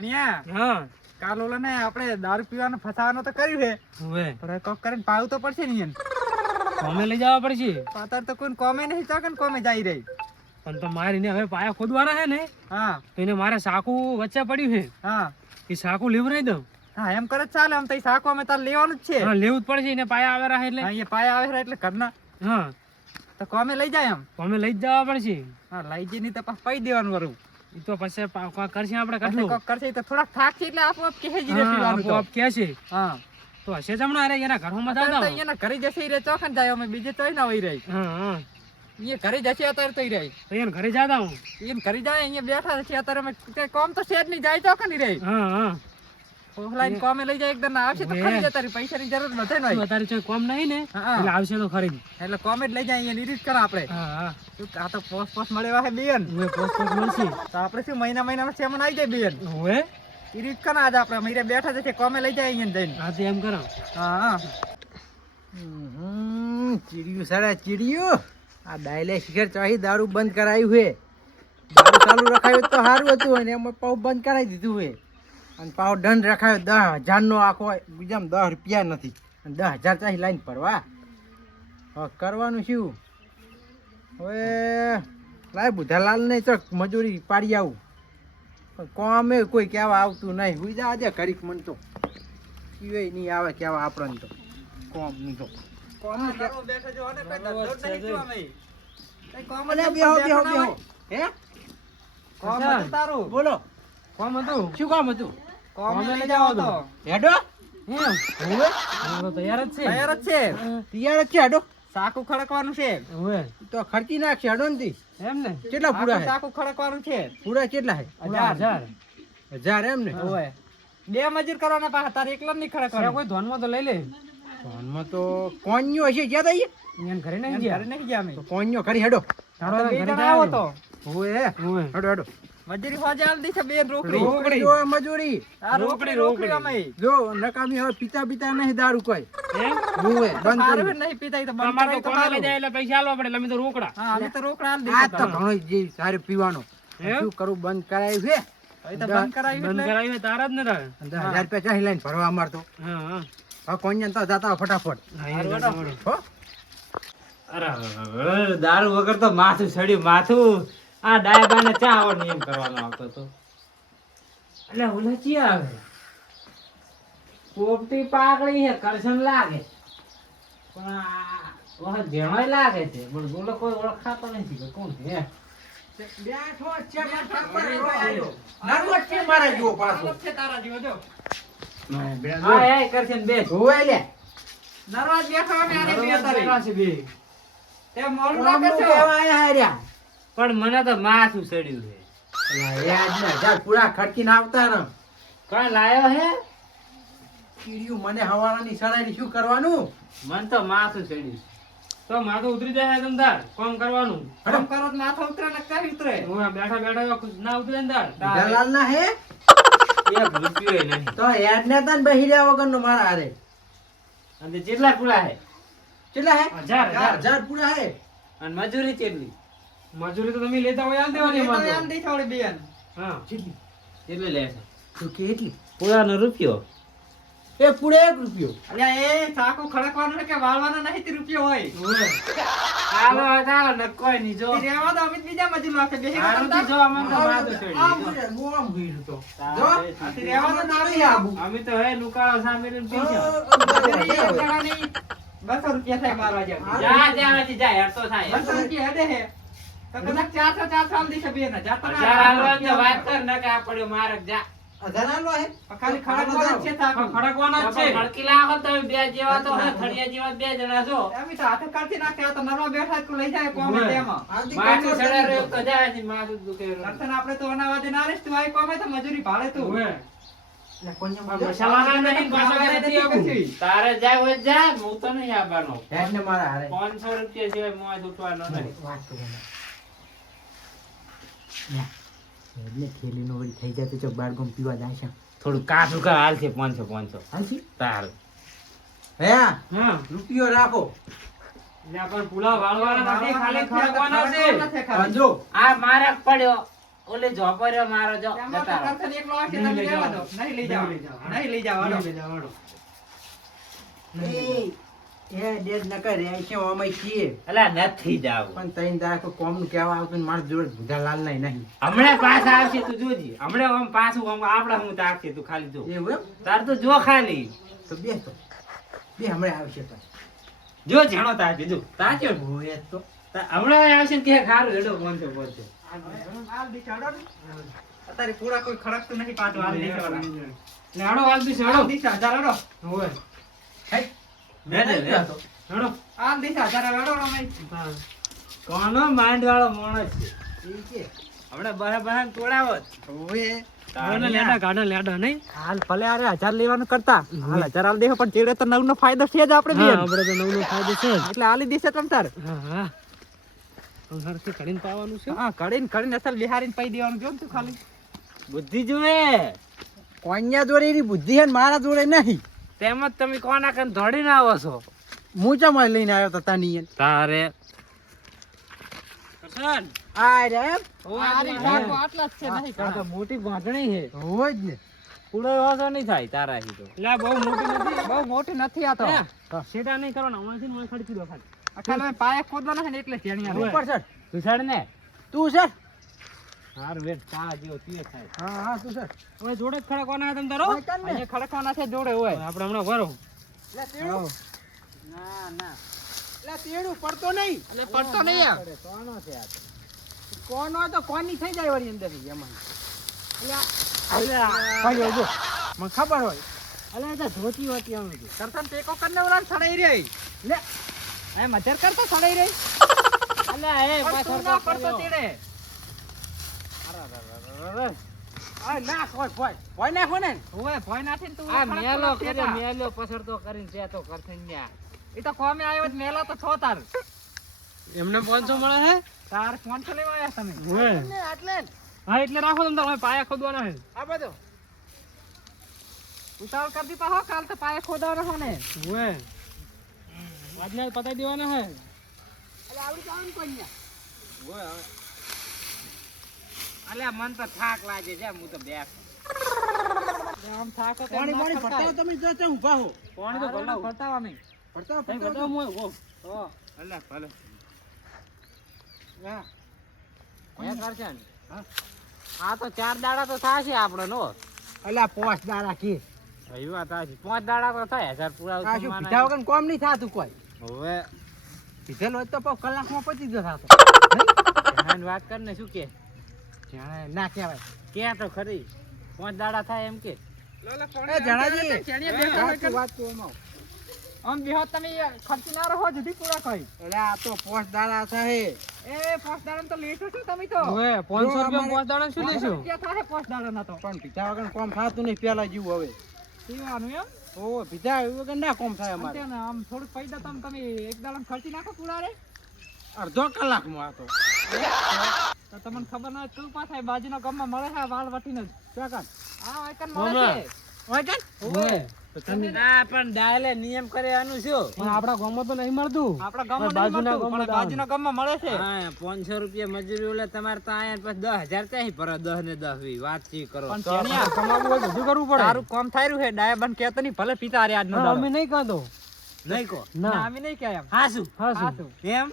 ને આપણે દારૂ પીવાનું ફસાવાનો તો કર્યું છે હવે. પણ કોક કરીને પાવું તો પડશે ને કોમે લઈ જવા પડશે. તો તો કોઈ કોમે નહીં તો કોમે જાય રહી પણ તો મારે એને હવે પાયા ખોદવાના છે ને હા. તો એને મારે સાકુ વચ્ચે પડ્યું છે. હા. એ સાકુ લેવરાઈ દઉં. હા એમ કરે ચાલે આમ તો સાકુ અમે તાર લેવાનું જ છે. હા લેવું જ પડશે એને પાયા આવે રહે એટલે. હા, પાયા આવે એટલે ઘરના. હા. તો કોમે લઈ જાય એમ. કોમે લઈ જ જવા પડશે. હા લઈ જઈને તપાસ પાઈ દેવાનું વરું. તો પછી કરશે આપણે કેટલું કરશે તો થોડાક થાક છે એટલે આપોઆપ કહે જ રહેશે આપો આપ કહે છે. હા. તો હશે જ હમણાં અરે એના ઘરમાં અત્યારે તો અહીંયાના ઘરે જશે રે ચોખન જાય અમે બીજે તોય ના હોય રહી. હા હા. અહીંયા ઘરે જશે અત્યારે તોય રહી. તો એને ઘરે જાતા હું. એને ઘરે જાય અહીંયા બેઠા છે અત્યારે અમે કઈ કોમ તો છે ની જાય ચોખન રહી હા હા. ઓફલાઈન કોમે લઈ જાય એકદમ આવશે તો ઓવે. ખરી પૈસાની જરૂર નથી ને શું અત્યારે કોમ નહીં ને એટલે આવશે તો ખરી એટલે કોમે જ લઈ જાય અહીંયા નિરીત કરા આપણે. હા હા. આ તો પોસ પોસ મળે હે બેન. હવે પોસ્ટ પોસ્ટ મળશે. તો આપણે શું મહિના મહિનામાં સેમન આવી જાય બેન? હવે? ઈ કરા આજે આપણે બેઠા છે કોમે લઈ જાય અહીંયા જઈને. હા એમ કરો. હા હા. ચીડિયું સારા ચીડિયું. આ ડાયલે શિખર ચાહી દારૂ બંધ કરાયું હે દારૂ ચાલુ રખાયું તો સારું હતું અને એમાં પાઉ બંધ કરાવી દીધું છે. અને પાવ દંડ રખાયો દસ હજારનો આખો બીજામાં દસ રૂપિયા નથી. અને દસ હજાર ચાહી લાઈન ભરવા હવે કરવાનું શું? હવે લાય બુધાલાલને ચક મજૂરી પાડી આવું. પણ કોમે કોઈ કહેવા આવતું નહીં. જા આજે ઘડીક મન તો. ઈવે નહીં આવે કહેવા આપણને તો. કોમ નહીં તો કોમ બેહો બેહો હે? કોમ તારું? બોલો. કોમ હતું શું કામ હતું? કોમે કોમે લઈ લઈ જાઓ જાઓ તો. હેડો. એમ તૈયાર જ છે. તૈયાર જ છે? તૈયાર જ છે હેડો. સાકું ખડકવાનું છે. તો ખર્ચી નાખશે હેડો ને એમ ને? કેટલા પૂરા આખું ખડકવાનું છે. પૂરા કેટલા હે? હજાર. હજાર એમ ને? ઓય. બે મજૂર કરવાના પાછા તારે એકલા નહીં ખડક ખડકવાનું કોઈ? ધોનમાં તો લઈ લે. ફોનમાં તો કોન્યો હશે જ્યાં તા એને ઘરે નહીં ગયા. ઘરે નહીં ગયા અમે. હેડો. તારો ઘરે આવો તો. હોવે? હેડો હેડો. મજૂરી ફાજે આલ દી બેન રોકડી રોકડી જો મજૂરી આ રોકડી રોકડી અમે જો નકામી હવે પિતા પિતા નહીં દારૂ કોઈ એમ હોવે બંધ કરી નહીં પીતા તો બંધ કરી તો કરાવી લઈ જાય એટલે પૈસા આલવા પડે લમી તો રોકડા હા અમે તો રોકડા આલ આ તો ઘણો જે સારે પીવાનો શું કરું બંધ કરાય છે બંધ કરાવ્યું બંધ કરાવી તારા જ ને તારે અને હજાર રૂપિયા ચાહી લાઈન ભરવા અમાર તો હા હા હવે કોન્યા તો જતા ફટાફટ હા, એ જતા મળો. હો અરે દારૂ વગર તો માથું સડ્યું માથું આ ડાયા બાને ચા આવડ નિયમ કરવાનો આવતો તો. એટલે ઓલા ચી આવે. પોપટી પાકડી છે કરશન લાગે. પણ વખત ભેણોય લાગે છે પણ બોલો કોઈ ઓળખાતો નથી કે કોણ છે. બેઠો છે નાનો છે મારા જેવો પાછો. છે તારા જેવો જો. હા એ કરશન બે હોવે લે. નરવાજ બેઠો અમે આને બે તારી. છે. તે મોડું ના આમનું આયા હાર્યા. પણ મને તો માથું સડ્યું છે. અલા, યાદ ને પૂરા ખર્ચીને આવતા ને કઈ લાયો હે? કીડિયું મને હવાળાની સડાઈ શું કરવાનું? મને તો માથું ચડ્યું તો માથું ઉતરી જાય તમ કોમ કરવાનું? આમ કરો તો માથું ઉતરે ને કઈ ઉતરે? હું બેઠા બેઠા ના ઉતરે ને તાર. દલાલ ના હે? એક રૂપિયો નહીં. તો યાદ ને તન બહિર્યા વગર વગરનો મારા હારે. અને જેટલા પૂરા હે. કેટલા હે? હજાર હજાર. હજાર પૂરા હે. અને મજૂરી કેટલી? મજૂરી તો તમે લેતા હોય આલ દેવાની તો આમ દે. થોડી બેન હા કેટલી કેટલી લે છે તો કેટલી પૂરાનો રૂપિયો એ પૂરે એક રૂપિયો અલ્યા એ સાકો ખડકવાનો કે વાળવાનો નહીં તે રૂપિયો હોય હાલો હાલો ને કોઈ નહીં જો તે રહેવા દો અમિત બીજા મજૂર લાગશે બેહી હારું જો અમને તો વાત. આમ પૂરે, હું આમ ભીડું તો જો રહેવા દો તારે આબુ. અમે તો હે નુકાળો સામે ને પીછે બસો રૂપિયા થાય મારવા જેવા. જા જા જા હેડતો થાય બસો રૂપિયા હેડે હે હાલવાની તો અનાવાદે ના તું કોમે તો મજૂરી ભાડે તું. તારે જાય હોય જા હું તો નહીં આવવાનો. પાંચસો રૂપિયા સિવાય મોં દુખવાનો નહીં. વાત કરો ને. લે, હેડને થેલીનો વળી થઈ જાય તો ચોક બાર ગમ પીવા જાય છે. થોડું કાઠું કા હાલ છે પાંચસો પાંચસો. હાલશી? તારું. હે? હા. રૂપિયો રાખો. એટલે પણ પુલાવ વાળવાના નથી ખાલી ખડકવાના છે. સમજો આ મારા પડ્યો. ઓલે જોપર્યો મારો જો. એકલો આવશે, તમે લેવા દો. નહીં લઈ જાવ નહીં લઈ જાવ નહીં લઈ જાવ હાલો. લઈ હાલો. એ ડેડ નકર રે છે ઓમય છીએ? અલા નથી જાવું પણ તઈને તારા કોઈ કોમનું કહેવા આવતું ને મારા જોડે ભૂધાલાલ નહીં નહીં. હમણાં પાછા આવશે તું જોજી. હમણાં આમ પાછું આમ આપડા હું તાકશે તું ખાલી જો. એવું તાર તો જો ખાલી. તો બે તો. બે હમણાં આવશે તો. જો જાણો તાકે જો તાકે ઓએ તો. તા- હમણાં આવશે ને કે ખારું એડો પહોંચો પહોંચો હાલ દિશા, હાલો ને. અત્યારે પૂરા કોઈ ખડકતું નથી પાછું દિશા વાળા. ને હાલો, હાલ બી હાલ હાલો. દિશા, ચાલો, હોય. તો. હા. કોનો માંડ વાળો માણસ છે? હમણાં બહાર બહાર તોડાવો લેડા, ગાડા લેડા, નહીં? હાલ ભલે અરે હજાર લેવાનું કરતા. હાલ હજાર હાલ દેખો પણ ચેડે તો નવ નો ફાયદો છે જ આપણે હા, આપણે તો નવનો ફાયદો છે એટલે આલી દેશે તમ તાર. હા, હા. કાઢીને પાવાનું છે. હા કડીને કડીને અસલ બિહારીને પૈ દેવાનું જો ને તું ખાલી. બુદ્ધિ જુએ. કોન્યા જોડે એની બુદ્ધિ ને મારા જોડે નહીં. તેમ જ તમે કોના કન દોડીને આવો છો? હું ચમાં લઈને આવ્યો તો તાની. તારે. કરશન આ રે આરી ડાકો આટલા જ છે નહીં આ તો મોટી બાંધણી છે. હોય જ ને. કુડો વાસો નહીં થાય તારાથી તો લે, બહુ મોટી નથી. બહુ મોટી નથી આ તો. હે? નહીં કરવાના, ને હમણાં ખાલી. પીધો ખાલી. અમે પાયા ખોદવાના છે ને એટલે રે. ઉપર સર તું સર ને. તું સર હાર વેટ ચા જેવો તે થાય. હા હા તું સર હવે જોડે જ ખડકવાના છે તમ તારો? અહીંયા ખડકવાના છે જોડે હોય આપણે હમણાં ભરો. લે તેડું. ના ના. લે તેડું પડતો નહીં. એટલે પડતો નહીં આ. કોનો છે આ કોનો તો કોની થઈ જાય વળી અંદર? એમાં. એટલે જો મને ખબર હોય. અલે તો ધોતી હોતી આમ હતી. કરતન ટેકો કરને ઓલા સડાઈ રહી. લે. એ મધર કરતો સડાઈ રહી? અલે એ પાછળ પડતો. તેડે. એમને 500 મળે છે? તાર પાંચસો લેવા આવ્યા તમે. ને. હા, એટલે રાખો તમ હવે પાયા ખોદવાના છે. આ બધો. ઉતાવળ કરી દીધા હો કાલ તો પાયે ખોદવાનો હો ને. હોવે. આજને આજ પતાઈ દેવાના છે. અલે આવડી જાવ ને કોન્યા અલ્યા મન તો થાક લાગે છે હું તો બેસ. આમ થાક તો પાણી પાણી ખડકાય. તમે જો તે ઊભા હો. પાણી તો ભલા ફટાવા નહીં. ભરતા ભરતા હું હોય, હો. અલ્યા ભલે. હા હે. કરશન આ તો ચાર દાડા તો થાશે આપણે નો. અલ્યા પોસ દાડા કે. એ વાત થાશે પાંચ દાડા તો થાય હજાર પૂરા આ શું પીધા વગર કોમ નહીં થાતું કોઈ? હવે. પીધેલો હોય તો કલાકમાં પતી ગયો થાતો વાત કર ને શું કે? જાણે. ના કહેવાય. કે તો ખરી. પાંચ દાડા થાય એમ કે. એ જણાજી. અંદર ચણિયા બેઠા હોય વાત કે- વાત આમ બેહો તમે ખર્ચી ના રહો જુદી પૂરા કઈ એટલે આ તો પોસ્ટ દાડા થાય. એ પોસ દાડા તો લેશો છો તમે તો. 500 રૂપિયા પાંચ દાડા શું લેશો? રૂપિયા થાય પોસ દાડા ના તો. પણ પીધા વગર કોમ થાતું નહીં પેલા જેવું હવે. પીવાનું એમ? ઓ પીધા વગર ના કોમ થાય અમારે. ને આમ થોડુંક પૈસા તમે તમે એક દાડા ખર્ચી નાખો પૂરા રે અડધો કલાકમાં આ તો. તો તમને ખબર ના તું પાછા બાજુના ગામમાં મળે છે વાળ વટીને જ. ક્યાં આ વાયકન મળે છે. હોય કાન? તો પણ ડાયલે નિયમ કરે શું? પણ આપણા ગામમાં તો નહીં મળતું. આપણા ગામમાં બાજુના ગામમાં બાજુના ગામમાં મળે છે. હા રૂપિયા મજૂરી ઓલે તમારે તો આયા પછી દસ હજાર ત્યાંથી પર દસ ને દસ વી વાતચીત કરો. પણ હોય બધું કરવું પડે. તારું કામ થાય રહ્યું છે ડાયા બંધ કેતો નહીં ભલે પિતા રે આજનો અમે નહીં કાંધો નહીં કહો ના, ના અમે નહીં કહે એમ હા શું હા હા શું શું? એમ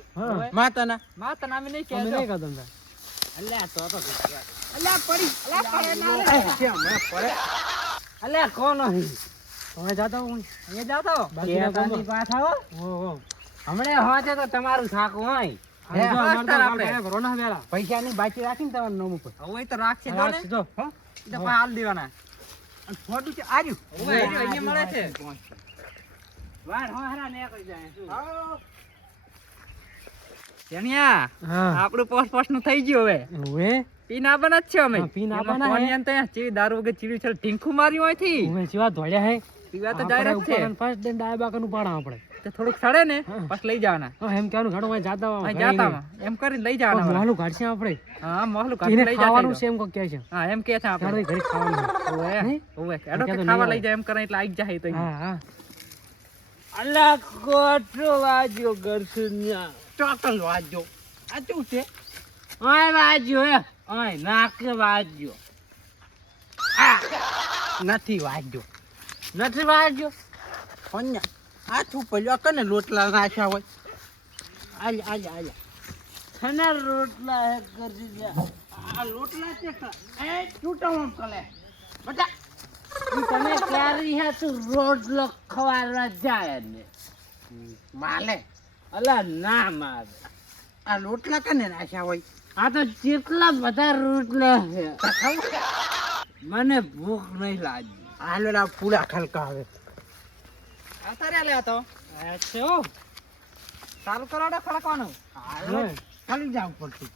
માતાના માં તને અમે નહીં અમે કહેજો. નહીં કાંધો અંદર. અલ્યા તો તો અલ્યા પડી અલ્યા પડે ના પડે. અલ્યા કોણ અહીં હવે જાતા હું અહીંયા જાઓ તો. બાજુના કેતાની ગામમાં. પાછા હો હો, હો. હમણાં તો તમારું થાક હોય વેલા. પૈસાની બાકી રાખીને તમારું નામ ઉપર હવે તો રાખશે જો હા, ને. સીધો. હો? એ તો પા હાલ દેવાના. ફોટું છે આર્યું મળે છે. આપણું પોસ્ટ પોસ્ટનું થઈ ગયું હવે. હવે પીન આવવાના જ છે અમે. પીન આવવાના હે. કોણિયાને ત્યાં ચીવી દારૂ વગર ચીવી છે ઢીંખું માર્યું હોયથી હવે જેવા ધોળ્યા હે. પીવા તો આપણે છે. ઉપાડવાનું first ડાય બાકાનું પાડા આપણે. તો થોડુંક સડે ને પછી લઈ જવાના. એમ અહીં જાતા હોય, નહીં. જાતામાં એમ કરીને લઈ જવાના મોહલું કાઢશે આપણે. હા મોહલું કાઢી લઈ ખાવાનું છે એમ કોક કહે છે. હા એમ કે છે આપણે. ઘરે ખાવાનું ઓવે ઓવે. એડો કે ક્યાં તો ખાવા લઈ જાય એમ કરે એટલે આવી જાય તો હા હા. અલ્યા કોટરો વાજ્યો ગરસુન્યા. ચોકલ વાંચજો આ શું છે? ઓય વાજ્યો હે ઓય નાકે વાજ્યો નથી વાગ્યો નથી વાજ્યો ફન્યા હાથું પડ્યો? કને લોટલા નાખ્યા હોય? આલે આલે આલે. થને રોટલા હે આ લોટલા છે એ એ તૂટવામાં કલે. બટા તને ક્યારે હે રોડ રોટલો ખવારવા જાય ને. માલે અલા ના મારે. આ લોટલા કને નાખ્યા હોય? આ તો જેટલા બધા રોટલા છે. મને ભૂખ નહીં લાગી. હાલો પૂરા ખલકા આવે અત્યારે લે તો. ચાલુ કરાડો ખડકવાનું હાલો ખાલી જાવ પડતું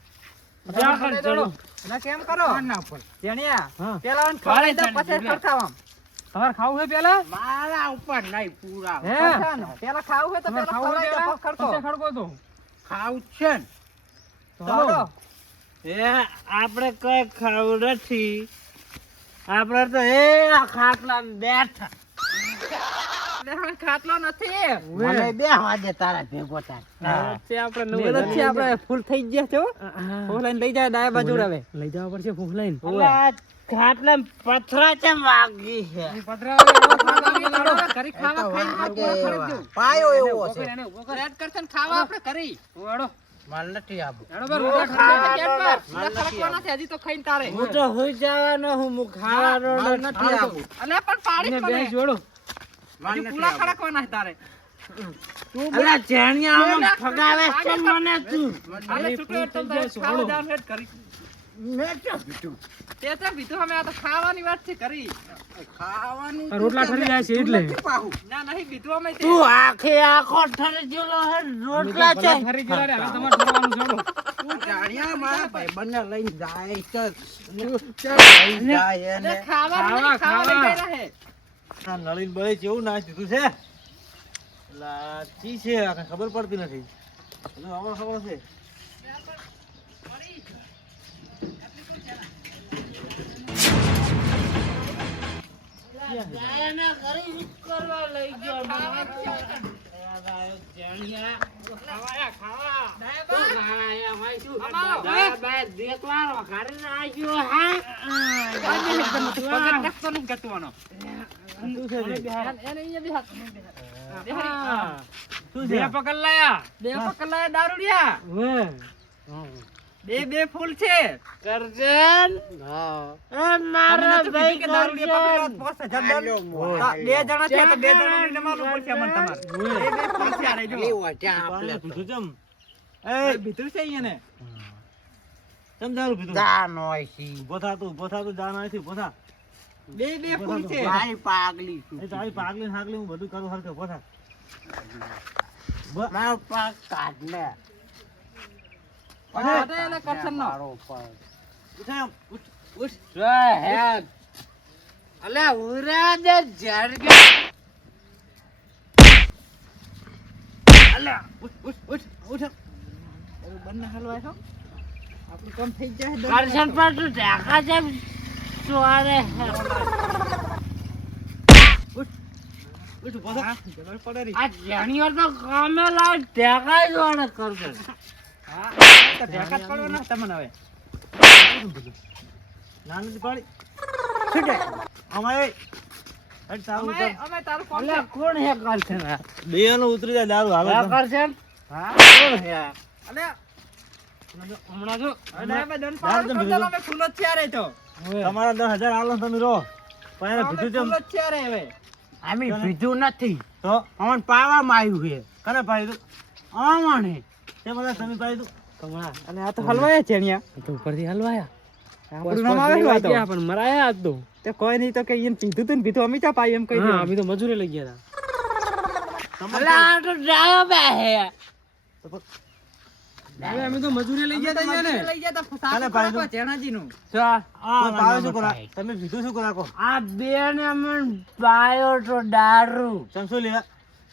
કેમ કરો? ના પર જેણિયા પેલા પછી જોડે. તમારે ખાવું છે પેલા? મારા ઉપર નહીં પૂરા. હે? પેલા ખાવું છે તો પેલા ખાવું છે ખવડાવી દો, પછી ખડકો તો. ખાવું છે ને. ચાલો. એ આપણે કઈ ખાવું નથી. આપણે તો એ ખાટલા બેઠા. ખાટલો નથી મને બે વાગે તારા ભેગો આપણે આપણે ફૂલ થઈ ગયા છો ફૂલ લઈ જાય ડાયા બાજુ હવે લઈ જવા પડશે ફૂલ લઈને. ખાટલામાં પથરા ચમ વાગી છે કરી ખાવા પૂરા ખરી એવા. દઉં. પાયો એવો છે રેડ કરશે ને ખાવા આપણે કરી માલ નથી આવું પેટમાં. એટલે ખડકવા નથી, હજી તો ખાઈને તારે હું તો હુઈ જવાનો હું હું ખાવાનો નથી. આવું અલે પણ પાડી મને. જોડો માલ નથી પૂરા આવું ખડકવાના છે તારે અલા, જેણિયા આમાં ફગાવે છે મને તું આલે છૂટો એટલે તો ખાવા જવાનું હેડ કરી મેં ક્યાં પીધું? તે તો બીજું અમે આ તો ખાવાની વાત છે કરી રોટલા ઠરી જાય છે એટલે. ના નહીં બીજું અમે તું આખે આખો ઠરી ગયેલો હે રોટલા છે ફરી ગયેલા રે, હવે તમારે ઠરવાનું જોડો તું જાણ્યા મારા ભાઈબંધને લઈને જાય છે. તું જાય અરે એને. ખાવા લઈ હે. આ નળીન બળે કેવું ના દીધું છે લા ચી છે ખબર પડતી નથી હજુ ખબર છે બે પકડ લાયા. બે પકડ લાયા દારૂડિયા. બે બે ફૂલ છે. કરજણ એ મારા ભાઈ કીધું. હા, બે જણા છે તો બે જણાને મારું પડશે અમને તમારે. બે બે ફૂલ છે આરે જો આપણે પાણી જમ એ ભીતર છે અહીંયા ને. દારૂ પીધું? જાન હોય છે. ઊભો તું બોથા તું જા નથી છી બોથા બે બે ફૂલ છે. ભાઈ પાગલી છું. એ તારી પાગલી હાગલી હું બધું કરું હરકે બોથા મારો પાગ કાઢ લે. બંને હલવાય છો. આપણું કામ થઈ જાય. કરશન પર તું ઢાકા જેમ સોરે ઉઠ ઊભો થા. હા, જબર પડે રી. આ જેણીઓ તો કામે લાવ ઢાકા જ કરશે. હા, તો જ પડવાના તમને હવે. અમારે અમે ઉતર. અમે તારું કામ અલા કોણ હે કરશે બે નું ઉતરી જાય દારૂ હાલે. હા. કોણ હે? હમણાં જો. અમે અમે ફૂલ તો. તમારા દસ હજાર આલો તમે રહો. પણ એને અમે પીધું ચમ ફૂલ જ છે આ રે હવે. પીધું નથી. તો? અમને પાવામાં આવ્યું છે. કને ભાઈ તું? અમને. તે બધા તમે પાડી તું? કમળા. અને આ તો હલવાય છે અહીંયા. તો ઉપરથી હલવાયા. આપણું નામ આવેલું આ તો. ગયા પણ મરાયા આજ તો. તે કોઈ નહીં તો કે એને પીધું તું ને પીધું અમે પાઈ એમ કહી હા અમે તો મજૂરી લઈ ગયા હતા. તો બે હે અમે તો મજૂરી લઈ ગયા લઈ ગયા પાવે શું કરા તમે પીધું શું કરા કો આ બેન અમન પાયો તો દારૂ. સંસુ લેવા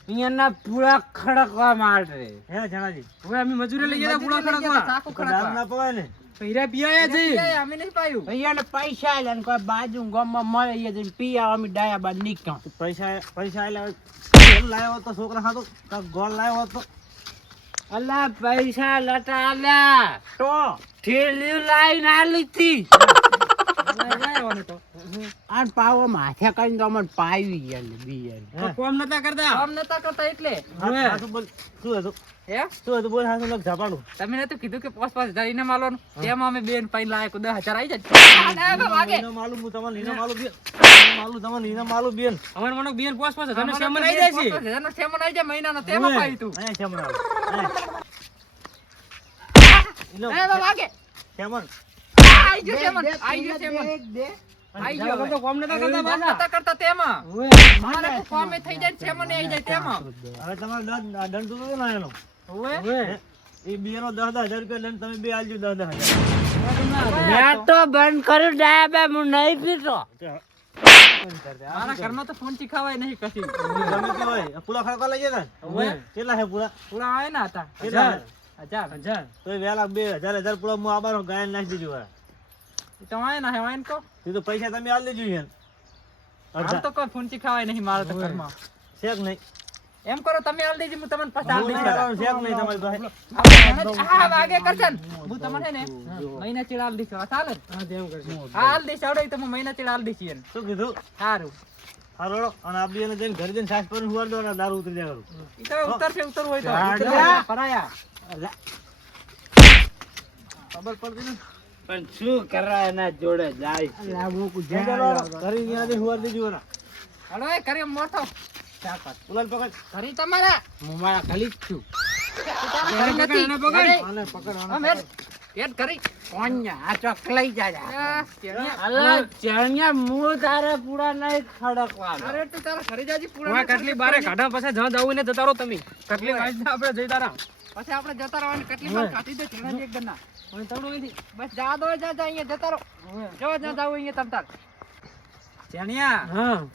અહીંયાના પૂરા ખડકવા માટે હે જણાજી. હવે અમે મજૂરી લઈ ગયા પૂરા ખડકવા. સાકો ખડકવા. ના પવાય ને. પૈરા પીયા છે. અમે નહીં પાયું. અહીંયા પૈસા લે ને કોઈ બાજુ ગામમાં મળે એ જઈને પી આવો અમે ડાયા બાદ નીકળો પૈસા પૈસા હોય. ગોળ લાવ્યો તો છોકરા હાતો ગોળ લાવ્યો તો? અલા પૈસા લટા આલ્યા તો? ઠેલી લાઈન આલી હતી. આ પાવો માથે કરીને તો અમને પાવી ગયા ને કોમ નતા કરતા? કામ નતા કરતા એટલે. બોલ. શું હતું? હે? શું હતું? બોલ હાચું લખ ઝાપાડું તમે નતું કીધું કે પોસ પાસ હજાર ઇનામ આલવાનું તેમાં અમે બેન પાઈ લાયક દસ હજાર આવી જાય. ઇનામ આલું હું તમારે ઇનામ આલું બેન. ઇનામ આલું ઇનામ આલું બેન. અમાર મનો બિયન પોસ પોસ. તમને સેમન આવી જાય છે? પોસ સેમન આવી જાય મહિનાનો તેમાં પાઈ તું. અહીંયા શેમન આલું. અહીંયા. ઇનામ. એ વાગે શેમન. આઈ ગયો સેમન આઈ ગયો સેમન આઈ ગયો તો કોમ નતા કરતા કામ નતા કરતા તેમાં. મારે તો કોમે થઈ જાય સેમન આવી જાય તેમાં. હવે તમારે દંડ દંડ તો હતો એનો. ઓવે એ બે હજાર રૂપિયા દંડ તમે બે આલજો દસ દસ હજાર. મેં તો બંધ કર્યું ડાયા હું નહીં પીતો. મારા ઘરમાં તો ફોન ખાવાય નહીં કશી. ગમે તે હોય પૂરા ખડકા લઈ ગયા ઓવે. કેટલા છે પૂરા? પૂરા આવે ને હતા. કેટલા? હજાર. હજાર. તો એ બે હજાર હજાર પૂરા હું આબારો ગાયન નાખી દીધું તો ને હવે તે તો પૈસા તમે આલ દેજો યાર હાલ અડધા તો કોઈ ફોન ખાવાય નહીં મારા તો ઘરમાં. શેક નહીં. એમ કરો તમે આલ દેજો હું તમને પછી આલ હું દઈશ. નહીં આલવાનું, શેક નહીં તમારી પાસે. આપણે ઘરે જ- હા વાગે કરશે હું તમને ને મહિના ચીડ આલ દઈશ. ચાલે. હા તેમ કરશે. આલ દઈશ આવડે તો મહિના ચીડ આલ દઈશ શું કીધું? સારું હારો અને આ બેને જઈને ઘરે જઈને સાસ દો અને દારૂ ઉતરી જાય કરું ઈ તો ઉતરશે ઉતરવું હોય તો. ખબર પડતી ને પણ શું કરવા એના જોડે જાય દેજો એના. હલો એ કરી મોટો. ઉલાલ પકડ. ઘરી તમારા? હું મારા ખાલી જ છું. ઘરે નથી. પકડ. આને કરી હેડ. હેડ ઘરી. કોણ્યા આ ચોક લઈ જાય આ, અલા ચણિયા મું તારે પૂરા નહીં ખડકવાના. અરે તું તારા ઘરે જાજી પૂરા ઓય કટલી બારે કાઢા પછી જવા જવું ને જતા રહો તમે. કટલી કાઢી આપણે જઈ તારા. પછી આપણે જતા રહેવાની કેટલી વાર કાઢી દે ચીણા જ એક ગન્ના. બસ જા દો જા જા અહીંયા જતા રહો. જો જ્યાં જાવું અહીંયા તમ તાર. ચણિયા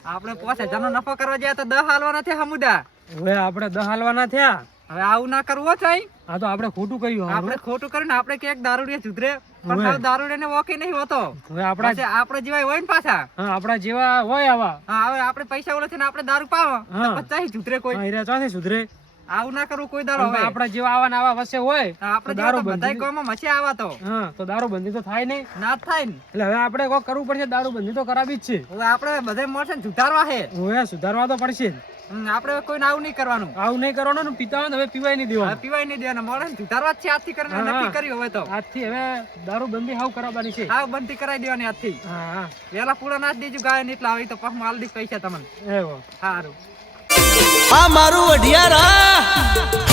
આપણે પાંચ હજારનો નફો કરવા જાય તો દહ હાલવાના થયા હમુદા. હવે આપણે દહ હાલવાના થયા. હવે આવું ના કરવો છે હા તો આપણે ખોટું કર્યું આપણે ખોટું કરીને આપણે ક્યાંક દારૂડિયા સુધરે. પણ. હાવ. દારૂડિયાને વોકે નહીં હોતો. હવે આપણા જેવાય હોય ને પાછા. હા આપણા જેવા હોય આવા. હા હવે આપણે પૈસા છે ને આપણે દારૂ પાવો. તો પછી સુધરે કોઈ. હીરા ચોથી સુધરે. આવું ના કરવું કોઈ દારો હવે. આપણા જેવા આવા ને આવા વસે હોય આપણે દારૂ બધા બધાય બંધી ગામમાં મસી આવા તો. હા તો દારૂ બંધી તો થાય નહીં. ના થાય ને. એટલે હવે આપણે કોઈ કરવું પડશે દારૂ બંધી તો કરાવી જ છે. હવે આપણે બધાય મળશે ને સુધારવા છે હવે સુધારવા તો પડશે આપણે કોઈ આવું નહીં કરવાનું. આવું નહીં કરવાનું ને પીતા હોય હવે પીવાય નહીં દેવાનું. પીવાય નહીં દેવાનું. મળે ને જ છે આજથી કરીને. નક્કી કરી હવે તો. આજથી હવે દારૂ બંધી હાવ કરાવવાની છે. હાવ બંધી કરાવી દેવાની આજથી હા હા. વેલા પૂરા ના દેજો ગાય ને એટલા આવી તો પાછું માલ દઈશ પૈસા તમને. એવો. સારું આ મારું અઢિયારા